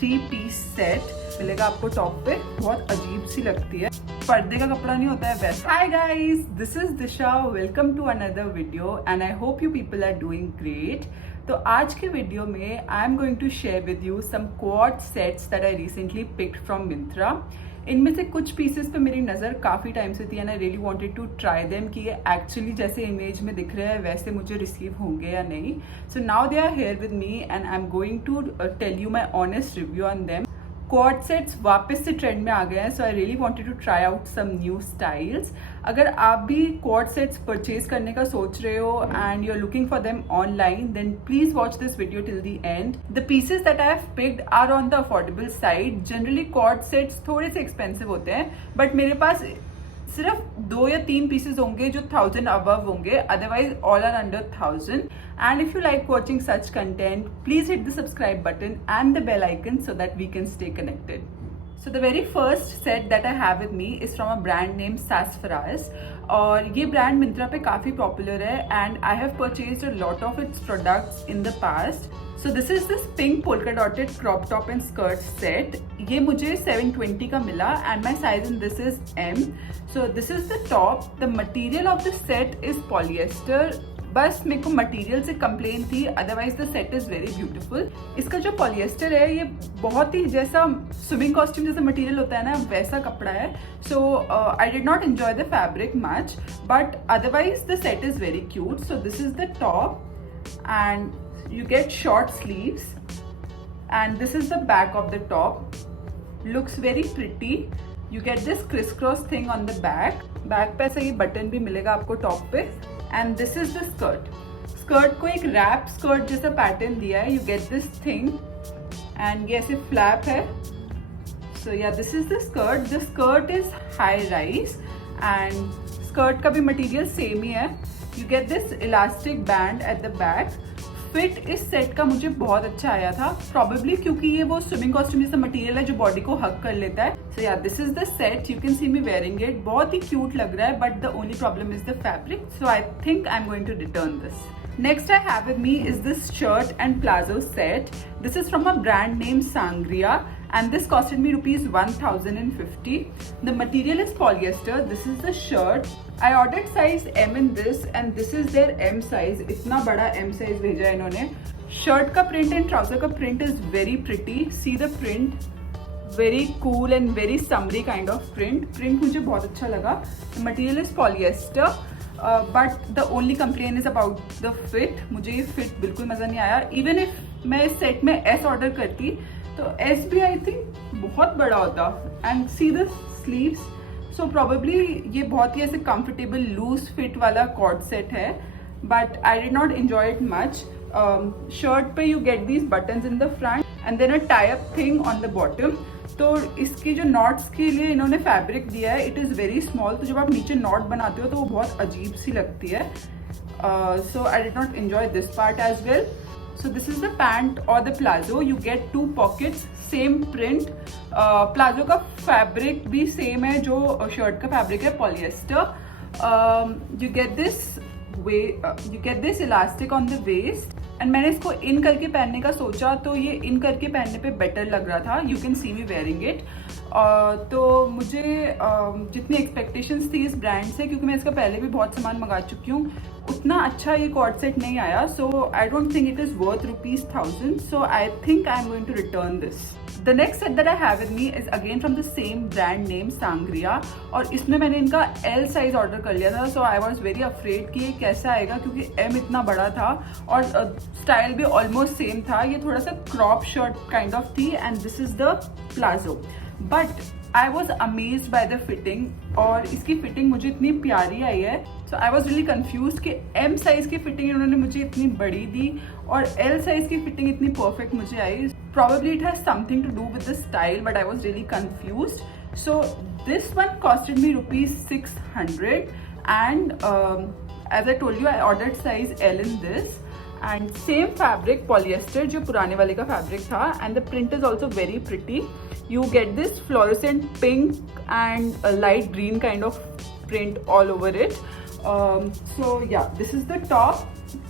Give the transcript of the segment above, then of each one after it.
3 piece set मिलेगा आपको top पे। बहुत अजीब सी लगती है, पर्दे का कपड़ा नहीं होता है वैसा। Hi guys, this is Disha, welcome to another video and I hope you people are doing great. तो आज के वीडियो में I am going to share with you some quad sets that I recently picked from Myntra. इनमें से कुछ पीसेस पे मेरी नज़र काफ़ी टाइम से थी and I really wanted to try them कि ये एक्चुअली जैसे इमेज में दिख रहे हैं वैसे मुझे रिसीव होंगे या नहीं। So now they are here with me and I am going to tell you my honest review on them. Co-ord sets वापस से ट्रेंड में आ गए हैं, so I really wanted to try out some new styles. अगर आप भी quad sets purchase करने का सोच रहे हो and you are looking for them online, then please watch this video till the end. The pieces that I have picked are on the affordable side. Generally quad sets थोड़े से एक्सपेंसिव होते हैं, बट मेरे पास सिर्फ 2 या 3 पीसेज होंगे जो 1000 अबव होंगे, otherwise all are under 1000। And if you like watching such content, please hit the subscribe button and the bell icon so that we can stay connected. So the very first set that I have with me is from a brand named Sassafras और ये brand Myntra पे काफ़ी popular है and I have purchased a lot of its products in the past. So this is this pink polka dotted crop top and skirt set. ये मुझे 720 का मिला and my size in this is M. So this is the top. The material of the set is polyester. बस मेरे को मटेरियल से कंप्लेन थी, otherwise the set is very beautiful. इसका जो पॉलिएस्टर है ये बहुत ही जैसा स्विमिंग कॉस्ट्यूम जैसा मटेरियल होता है ना, वैसा कपड़ा है। So I did not enjoy the fabric much, but otherwise the set is very cute. So this is the top and you get short sleeves and this is the back of the top. Looks very pretty. You get this criss cross thing on the back पे ऐसा ये button भी मिलेगा आपको top पे। And this is the skirt को एक wrap skirt जैसा पैटर्न दिया है। You get this thing and ये ऐसे फ्लैप है। So yeah this is the skirt is high rise and skirt का भी मटेरियल सेम ही है। You get this elastic band eight the back. Fit इस सेट का मुझे बहुत अच्छा आया था, प्रॉबेबली क्योंकि ये वो स्विमिंग कॉस्ट्यूम जैसा मटेरियल है जो बॉडी को हग कर लेता है। So yeah this is the set, you can see me wearing it. बहुत ही क्यूट लग रहा है, but the only problem is the fabric, so I think I am going to return this. Next I have with me is this shirt and plazo set. This is from a brand named Sangria and this costed me rupees 1050. The material is polyester. This is the shirt. I ordered size M in this and this is their M size. इतना बड़ा M size भेजा है इन्होंने। Shirt का print and trouser का print is very pretty. See the print. Very cool and very summery kind of print. Print मुझे बहुत अच्छा लगा. The material is polyester. But the only complain is about the fit. मुझे ये फिट बिल्कुल मज़ा नहीं आया। इवन इफ मैं इस सेट में एस ऑर्डर करती तो एस भी आई थिंक बहुत बड़ा होता। And see the sleeves. So probably ये बहुत ही ऐसे कंफर्टेबल लूज फिट वाला कॉर्ड सेट है, but I did not enjoy it much. Shirt पे you get these buttons in the front and then a tie up thing on the bottom. तो इसके जो नॉट्स के लिए इन्होंने फैब्रिक दिया है, इट इज़ वेरी स्मॉल। तो जब आप नीचे नॉट बनाते हो तो वो बहुत अजीब सी लगती है। So I did not enjoy this part as well. So this is the pant और the palazzo. You get 2 pockets, same print. Palazzo का फैब्रिक भी सेम है जो शर्ट का फैब्रिक है, polyester. You get this elastic on the waist and मैंने इसको इन करके पहनने का सोचा तो ये इन करके पहनने पे बेटर लग रहा था। You can see me wearing it. तो मुझे जितनी एक्सपेक्टेशंस थी इस ब्रांड से, क्योंकि मैं इसका पहले भी बहुत सामान मंगा चुकी हूँ, उतना अच्छा ये कॉर्ड सेट नहीं आया। So I don't think it is worth ₹1000। So I think I am going to return this. The next set that I have with me is again from the same brand name Sangria और इसमें मैंने इनका L size order कर लिया था। So I was very afraid कि ये कैसा आएगा, क्योंकि M इतना बड़ा था और स्टाइल भी ऑलमोस्ट सेम था। ये थोड़ा सा क्रॉप शर्ट काइंड ऑफ थी and this is the palazzo. But I was amazed by the fitting और इसकी फिटिंग मुझे इतनी प्यारी आई है। So I was really confuse कि M साइज की फिटिंग इन्होंने मुझे इतनी बड़ी दी और L साइज की फिटिंग इतनी परफेक्ट मुझे आई। Probably it has something to do with the style, but I was really confused. So this one costed me ₹600 and as I told you, I ordered size L in this and same fabric, polyester जो पुराने वाले का fabric था, and the print is also very pretty. You get this fluorescent pink and a light green kind of print all over it. So yeah, this is the top.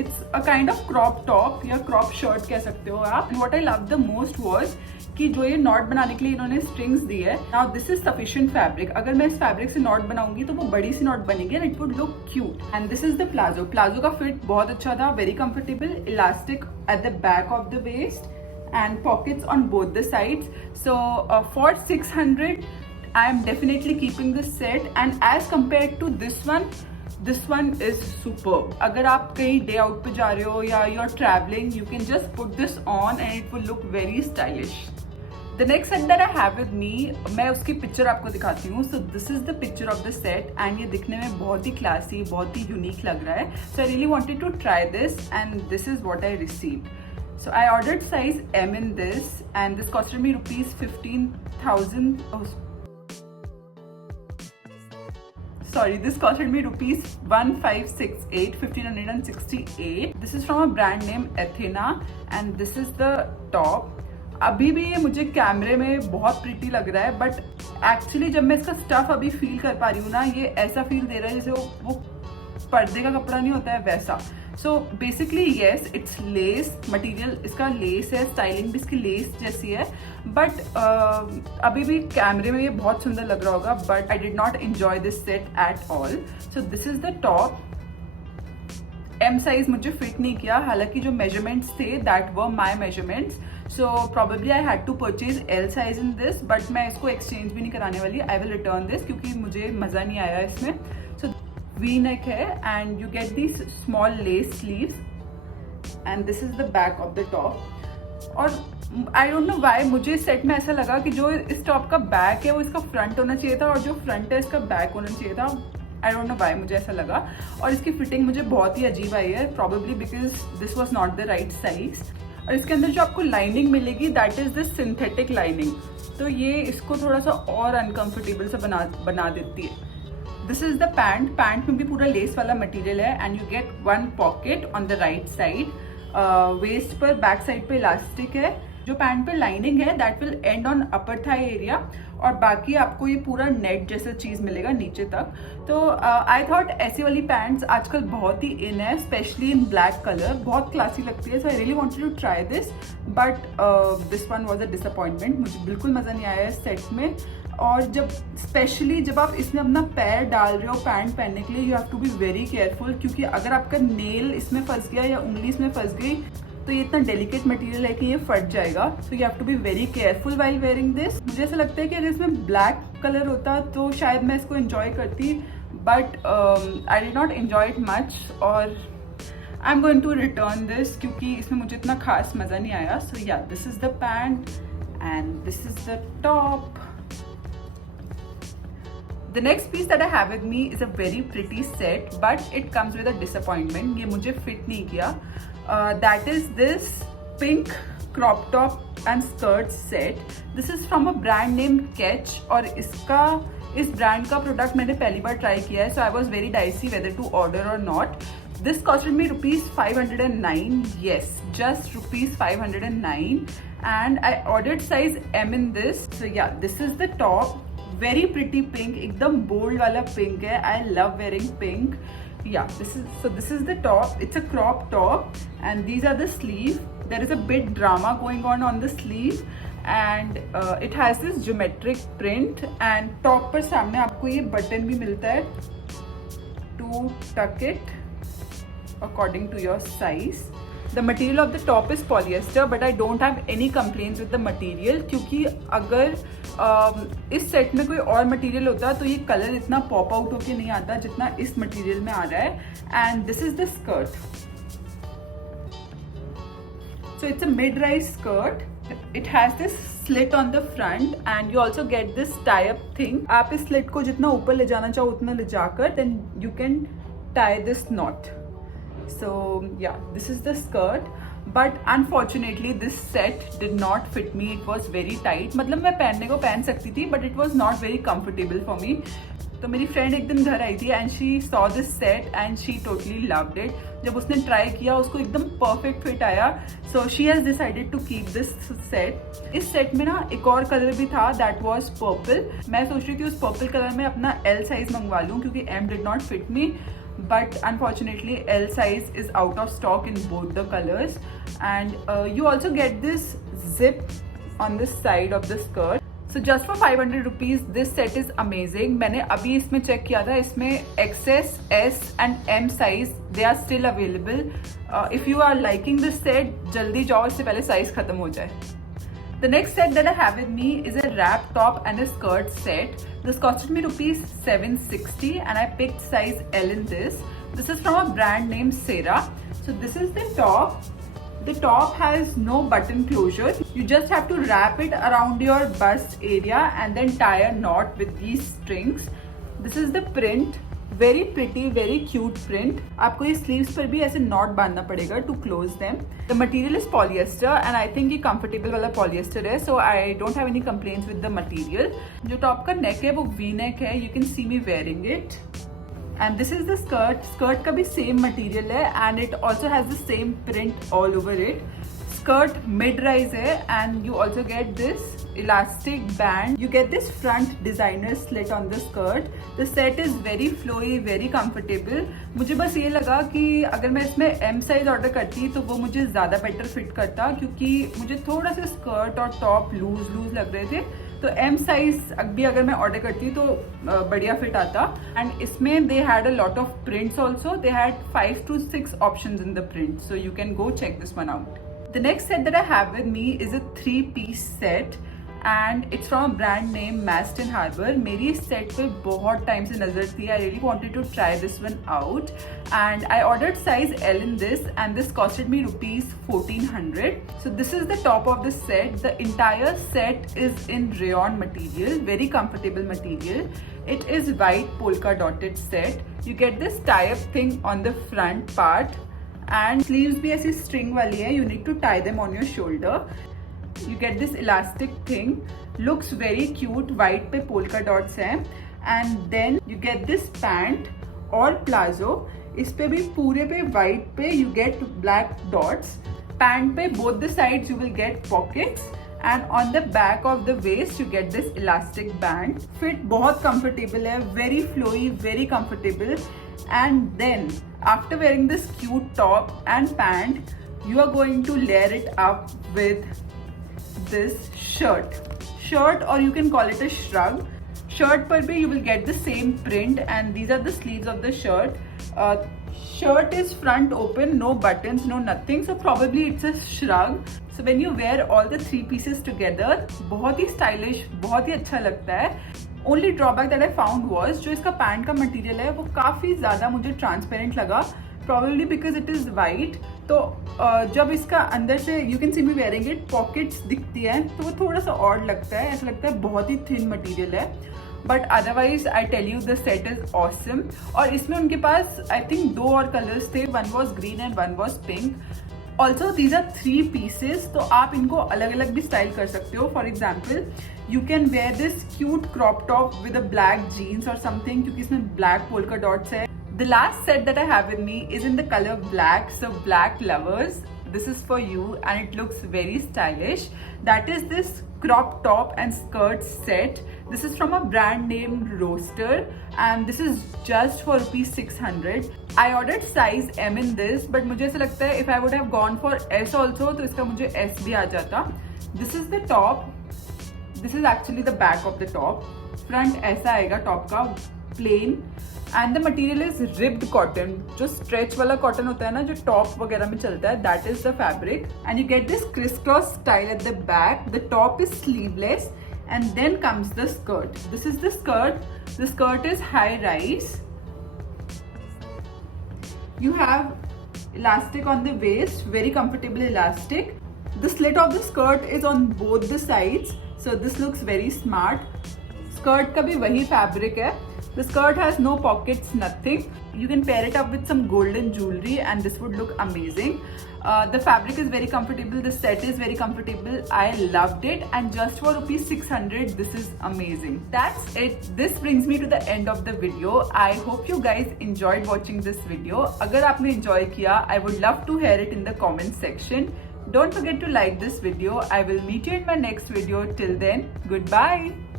It's a kind of crop top या crop shirt कह सकते हो आप. And what I loved the most was कि जो ये नॉट बनाने के लिए इन्होंने स्ट्रिंग्स दी है। Now this is sufficient fabric, अगर मैं इस फैब्रिक से नॉट बनाऊंगी तो वो बड़ी सी नॉट बनेगी and it would look cute. And this is the palazzo. Palazzo का फिट बहुत अच्छा था, very comfortable, elastic at the back of the waist and pockets on both the sides. So for 600 I am definitely keeping this set, and as compared to this one is superb. अगर आप कहीं day out पे जा रहे हो या you are travelling, you can just put this on and it will look very stylish. The next set that I have with me, मैं उसकी पिक्चर आपको दिखाती हूँ. So this is the picture of the set and ये दिखने में बहुत ही classy, बहुत ही unique लग रहा है. So I really wanted to try this and this is what I received. So I ordered size M in this and this costed me rupees 15,000. Oh, sorry, this costed me rupees 1568. This is from a brand named Athena and this is the top. अभी भी ये मुझे कैमरे में बहुत प्रिटी लग रहा है, बट एक्चुअली जब मैं इसका स्टफ अभी फील कर पा रही हूँ ना, ये ऐसा फील दे रहा है जैसे वो पर्दे का कपड़ा नहीं होता है वैसा. So basically yes, it's less material, इसका लेस है, स्टाइलिंग भी इसकी लेस जैसी है, बट अभी भी कैमरे में ये बहुत सुंदर लग रहा होगा, but I did not enjoy this set at all. So this is the top. M size मुझे फिट नहीं किया, हालांकि जो मेजरमेंट्स थे that were my measurements. So probably I had to purchase L size in this, but मैं इसको एक्सचेंज भी नहीं कराने वाली. आई विल रिटर्न दिस क्योंकि मुझे मज़ा नहीं आया इसमें. सो V neck है and you get these small lace sleeves and this is the back of the top. और I don't know why मुझे सेट में ऐसा लगा कि जो इस टॉप का बैक है वो इसका फ्रंट होना चाहिए था और जो फ्रंट है इसका बैक होना चाहिए था. I don't know why मुझे ऐसा लगा. और इसकी फिटिंग मुझे बहुत ही अजीब आई है, probably because this was not the right size. और इसके अंदर जो आपको लाइनिंग मिलेगी that is this synthetic lining, तो ये इसको थोड़ा सा और अनकंफर्टेबल सा बना देती है. दिस इज द पैंट में भी पूरा लेस वाला मटेरियल है and you get one pocket on the right side. Waist पर बैक साइड पे इलास्टिक है. जो पैंट पे लाइनिंग है that will end on upper thigh area और बाकी आपको ये पूरा नेट जैसा चीज मिलेगा नीचे तक. तो आई थॉट ऐसी वाली पैंट्स आजकल बहुत ही इन है, स्पेशली इन ब्लैक कलर, बहुत क्लासी लगती है. So I really wanted to try this, but this one was a disappointment. मुझे बिल्कुल मजा नहीं आया इस सेट में. और स्पेशली जब आप इसमें अपना पैर डाल रहे हो पैंट पहनने के लिए, you have to be very careful, क्योंकि अगर आपका नेल इसमें फंस गया या उंगली इसमें फंस गई तो ये इतना डेलिकेट मटेरियल है कि ये फट जाएगा. So you have to be very careful while wearing this. मुझे ऐसा लगता है कि अगर इसमें ब्लैक कलर होता तो शायद मैं इसको एंजॉय करती, but I did not enjoy it much और I am going to return this क्योंकि इसमें मुझे इतना खास मज़ा नहीं आया. सो yeah, this is the pant and this is the top. The next piece that I have with me is a very pretty set, but it comes with a disappointment. ये मुझे fit नहीं किया. That is this pink crop top and skirt set. This is from a brand named Catch और इस brand का product मैंने पहली बार try किया है, so I was very dicey whether to order or not. This costed me rupees 509. Yes, just rupees 509, and I ordered size M in this. So yeah, this is the top. Very pretty pink, एकदम bold वाला pink है. I love wearing pink. Yeah, this is the top. It's a crop top and these are the sleeve. There is a bit drama going on the sleeve and it has this geometric print and top पर सामने आपको ये button भी मिलता है to tuck it according to your size. The material of the top is polyester, but I don't have any complaints with the material क्योंकि अगर इस सेट में कोई और मटेरियल होता तो ये कलर इतना पॉप आउट होके नहीं आता जितना इस मटेरियल में आ रहा है. And this is the skirt. So it's a mid rise skirt. It has this slit on the front and you also get this tie up thing. आप इस slit को जितना ऊपर ले जाना चाहो उतना ले जाकर then you can tie this knot. So yeah, this is the skirt, but unfortunately this set did not fit me. It was very tight. मतलब मैं पहनने को पहन सकती थी but it was not very comfortable for me. तो मेरी फ्रेंड एक दिन घर आई थी and she saw this set and she totally loved it. जब उसने ट्राई किया उसको एकदम परफेक्ट फिट आया. So she has decided to keep this set. इस सेट में ना एक और कलर भी था, that was purple. मैं सोच रही थी उस पर्पल कलर में अपना L साइज मंगवा लूँ क्योंकि M did not fit me. But unfortunately L size is out of stock in both the colors and you also get this zip on the side of the skirt. So just for 500 rupees, this set is amazing. मैंने अभी इसमें चेक किया था, इसमें XS, S and M size they are still available. If you are liking this set, जल्दी जाओ इससे पहले size खत्म हो जाए. The next set that I have with me is a wrap top and a skirt set. This costed me rupees 760 and I picked size L in this. This is from a brand named Sera. So this is the top. The top has no button closure. You just have to wrap it around your bust area and then tie a knot with these strings. This is the print. Very pretty, very cute print. आपको ये sleeves पर भी ऐसे knot बांधना पड़ेगा to close them. The material is polyester and I think ये comfortable वाला polyester है, so I don't have any complaints with the material. जो top का neck है वो V-neck है. You can see me wearing it. And this is the skirt. Skirt का भी same material है and it also has the same print all over it. Skirt mid-rise है and you also get this elastic band. You get this front designer slit on the skirt. The set is very flowy, very comfortable. मुझे बस ये लगा कि अगर मैं इसमें M size order करती तो वो मुझे ज़्यादा बेटर फिट करता, क्योंकि मुझे थोड़ा सा स्कर्ट और टॉप लूज लग रहे थे. तो M साइज भी अगर मैं ऑर्डर करती तो बढ़िया फिट आता. एंड इसमें they had a lot of prints also. They had 5 to 6 options in the print, so you can go check this one out. The next set that I have with me is a 3-piece set and it's from a brand named Maston Harbour. मेरी इस set पे बहुत टाइम से नजर थी. I really wanted to try this one out and I ordered size L in this and this costed me rupees 1400. So this is the top of the set. The entire set is in rayon material, very comfortable material. It is white polka dotted set. You get this tie-up thing on the front part. And sleeves भी ऐसी string वाली है. You need to tie them on your shoulder. You get this elastic thing. Looks very cute. White पे polka dots हैं. And then you get this pant or palazzo. इस पे भी पूरे पे white पे you get black dots. Pant पे both the sides you will get pockets. And on the back of the waist you get this elastic band. Fit बहुत comfortable है. Very flowy, very comfortable. And then after wearing this cute top and pant, you are going to layer it up with this shirt, or you can call it a shrug. Shirt पर भी you will get the same print and these are the sleeves of the shirt. Shirt is front open, no buttons, no nothing, so probably it's a shrug. So when you wear all the 3 pieces together, बहुत ही stylish, बहुत ही अच्छा लगता है. Only drawback that I found was जो इसका पैंट का मटेरियल है वो काफ़ी ज़्यादा मुझे ट्रांसपेरेंट लगा, probably because it is white. तो जब इसका अंदर से you can see me wearing it, pockets दिखती है तो वो थोड़ा सा odd लगता है. ऐसा लगता है बहुत ही thin मटेरियल है. But otherwise I tell you the set is awesome. और इसमें उनके पास I think 2 और कलर्स थे. One was green and one was pink. Also these are 3 pieces, तो आप इनको अलग अलग भी स्टाइल कर सकते हो. For example, you can wear this cute crop top with a black jeans or something, क्योंकि इसमें black polka dots है. The last set that I have with me is in the color black, so black lovers, this is for you and it looks very stylish. That is this crop top and skirt set. This is from a brand named Roaster and this is just for rupees 600. I ordered size M in this, but मुझे ऐसा लगता है if I would have gone for S also तो इसका मुझे S भी आ जाता. This is the top. This is actually the back of the top. Front ऐसा आएगा top का plain. And the material is ribbed cotton. जो stretch वाला cotton होता है ना, जो top वगैरह में चलता है, that is the fabric. And you get this crisscross style at the back. The top is sleeveless. And then comes the skirt. This is the skirt. The skirt is high rise. You have elastic on the waist, very comfortable elastic. The slit of the skirt is on both the sides, so this looks very smart. Skirt का भी वही fabric है. The skirt has no pockets, nothing. You can pair it up with some golden jewelry and this would look amazing. The fabric is very comfortable. The set is very comfortable. I loved it and just for rupees 600, this is amazing. That's it. This brings me to the end of the video. I hope you guys enjoyed watching this video. अगर आपने enjoy किया, I would love to hear it in the comment section. Don't forget to like this video. I will meet you in my next video. Till then, goodbye.